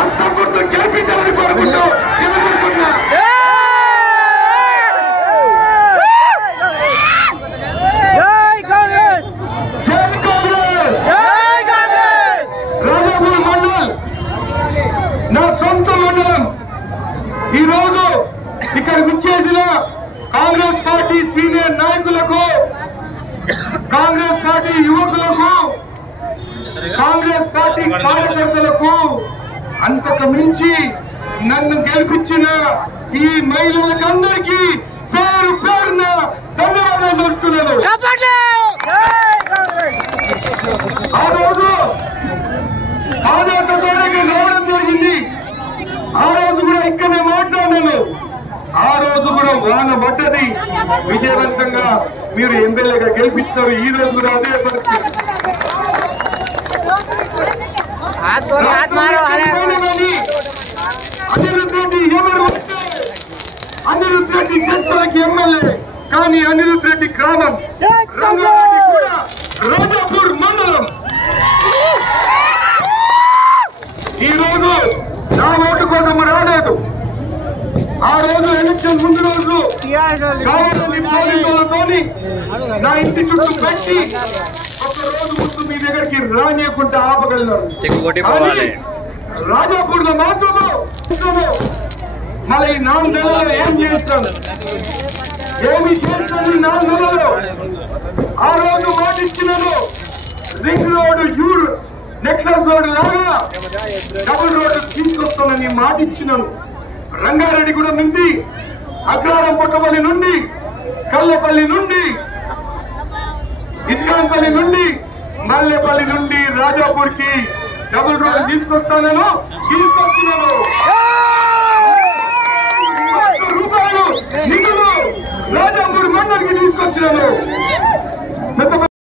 అంతా గుర్తు గెలిపించాలని కోరుకుంటూ రాజాపూర్ మండల్ నా సొంత మండలం. ఈ రోజు ఇక్కడ విచ్చేసిన కాంగ్రెస్ పార్టీ సీనియర్ నాయకులకు, కాంగ్రెస్ పార్టీ యువకులకు, కాంగ్రెస్ పార్టీ కార్యకర్తలకు, అంతకు మించి నన్ను గెలిపించిన ఈ మహిళలకందరికీ పేరు పేరున ధన్యవాదాలు చెప్తున్నాను. ఆ రోజు పాదయాత్రతోనే రావడం జరిగింది. ఆ రోజు కూడా ఇక్కడనే మాట్లాడాను. ఆ రోజు కూడా వాన పడ్డది. విజయవంతంగా మీరు ఎమ్మెల్యేగా గెలిపించారు. ఈ రోజు కూడా అదే పరిస్థితి. అనిరుద్ రెడ్డి ఎవరు వస్తే అనిరుద్ రెడ్డి చర్చలకి ఎమ్మెల్యే, కానీ అనిరుద్ రెడ్డి గ్రామం రంగారెడ్డి కూడా రాజాపూర్ మండలం. ఈ రోజు నా ఓటు కోసం రాలేదు. ఆ రోజు ఎలక్షన్ ముందు రోజు పోలీసులతోని నా ఇంటి చుట్టూ పెట్టి ఒక రోజు ముందు మీ దగ్గరికి రానియకుండా ఆపగలిగారు. రాజాపూర్ లో మాత్రమే మళ్ళీ 4 నెలల్లో ఏం చేస్తాను, ఏమి చేస్తాను 4 నెలల్లో. ఆ రోజు మాటిచ్చినాను, రింగ్ రోడ్డు యూడ్ నెక్లెస్ రోడ్డు లాగా డబుల్ రోడ్డు తీసుకొస్తానని మాటిచ్చినాను. రంగారెడ్డిగూడెం నుండి, అగ్రహారం పుట్టపల్లి నుండి, కల్లపల్లి నుండి, ఇస్కాన్పల్లి నుండి, మల్లెపల్లి నుండి రాజాపూర్ కి డబుల్ రోడ్డు తీసుకొస్తానను.